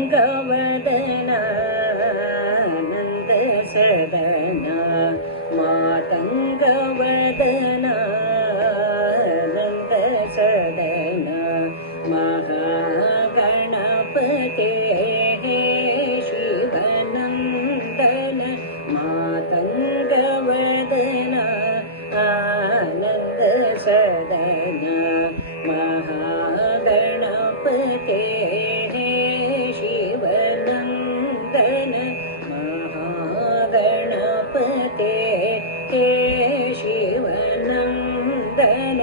ಮಾತಂಗವದನ ನಂದ ಸದನ ಮಾತಂಗವದನ ನಂದ ಸದನ ಮಹಾಗಣಪತೆ ಶಿವನಂದನ ಮಾತಂಗವದನ ಆನಂದ ಸದನ ಮಹಾಗಣಪತೆ ಶಿವನಂದನ ಮಹಾಗಣಪತೆ ಶಿವನಂದನ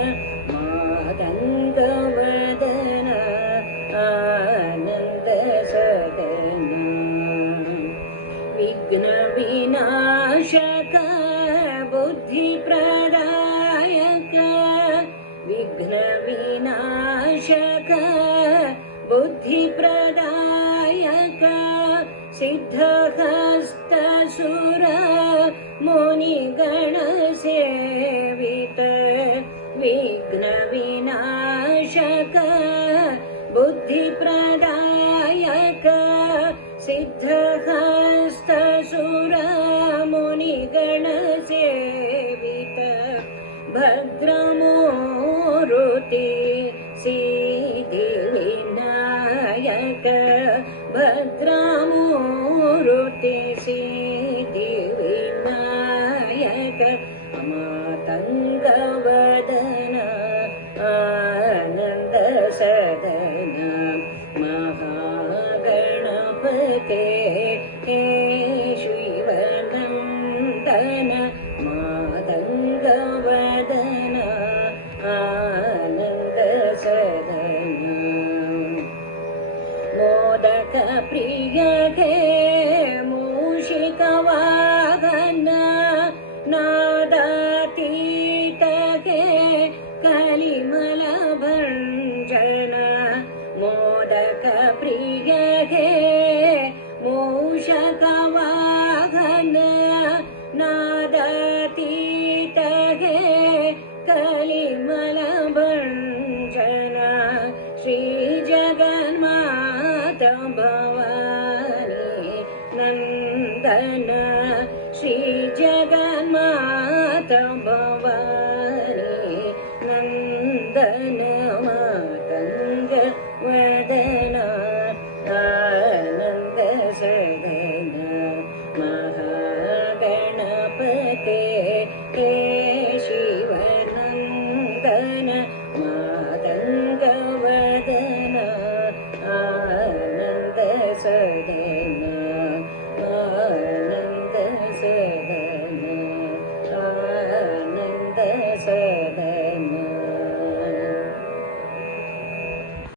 ಮಾತಂಗವದನ ಆನಂದ ಸದನ ವಿಘ್ನ ವಿನಾಶಕ ಬುದ್ಧಿ ಪ್ರದಾಯಕ ವಿಘ್ನ ವಿನಾಶಕ ಬುದ್ಧಿ ಪ್ರದಾಯಕ ಸಿದ್ಧಹಸ್ತ ಸುರ ಮುನಿಗಣ ಸೇವಿತ ವಿಘ್ನ ವಿನಾಶಕ ಬುದ್ಧಿ ಪ್ರದಾಯಕ ಸಿದ್ಧಹಸ್ತ ಸುರ ಮುನಿಗಣ ಸೇವಿತ ಭದ್ರಮೂರುತಿ ಸಿದ್ಧಿ ವಿನಾಯಕ ಭದ್ರಮೂರುತಿ ಸಿದ್ಧಿ ವಿನಾಯಕ ಮಾತಂಗವದನ ಆನಂದ ಸದನ ಮಹಾಗಣಪತೆ ಶಿವನಂದನ ಮಾತಂಗವದನ ಆನಂದ ಸದನ ಮೋದಕ ಪ್ರಿಯಗೆ ಮೂಷಿಕ ವಾಹನ ನಾದಾತೀತಗೆ ಕಲಿಮಲ ಭಂಜನ ಮೋದಕ ಪ್ರಿಯ